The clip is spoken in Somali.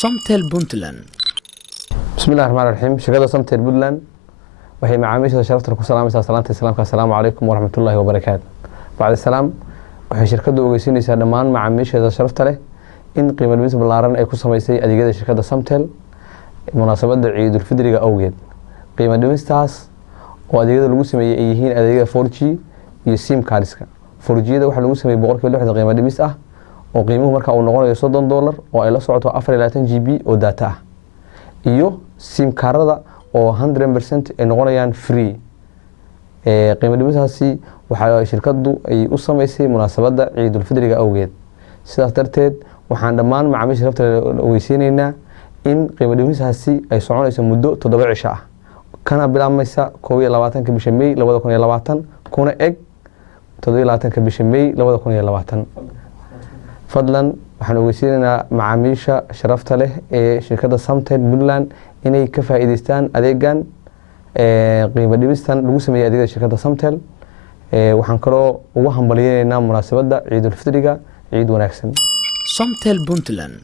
Somtel Puntland. بسم الله الرحمن الرحيم. شركة Somtel Puntland waxay macaamiisha sharafta ku salaamaysaa salaanta islaamka. Assalaamu calaykum waraxmatullaahi wabarakaatu. Bacda salaam waxay shirkadu ogeysiinaysaa dhammaan macaamiisheeda sharafta leh in qiimo dhimis ballaaran ay ku samaysay adeegyada shirkadda Somtel munaasabadda Ciidul Fidriga awgeed. Qiimo dhimistaas oo adeegyada lagu sameeyay ay yihiin adeegyada 4G iyo SIM cardska. 4G-da waxa lagu sameeyay boqolkiiba 60 qiimo dhimis ah oo qiimuhu marka uu noqonayo $30 oo ay la socoto 24 GB oo data ah. iyo SIM cardada oo 100% ay noqonayaan free. qiimo dhimistaasi waxa shirkadu ay u sameysay munaasabadda Ciidul Fidriga awgeed. sidaas darteed waxaan dhammaan macaamiisha sharafta ogeysiinaynaa in qiimo dhimistaasi ay soconayso muddo 7 cisho ah kana bilaabmaysa 22 bisha May 2020 kuna eg 27 bisha May 2020. fadlan waxaan ogeysiinaynaa macaamiisha sharafta leh ee shirkadda Somtel Puntland inay ka faa'iideystaan adeegan qiimo dhimistan lagu sameeyay adeegyada shirkadda Somtel. waxaan kaloo ugu hambalyeeynaa munaasabadda Ciidul Fidriga ciid wanaagsan. Somtel Puntland.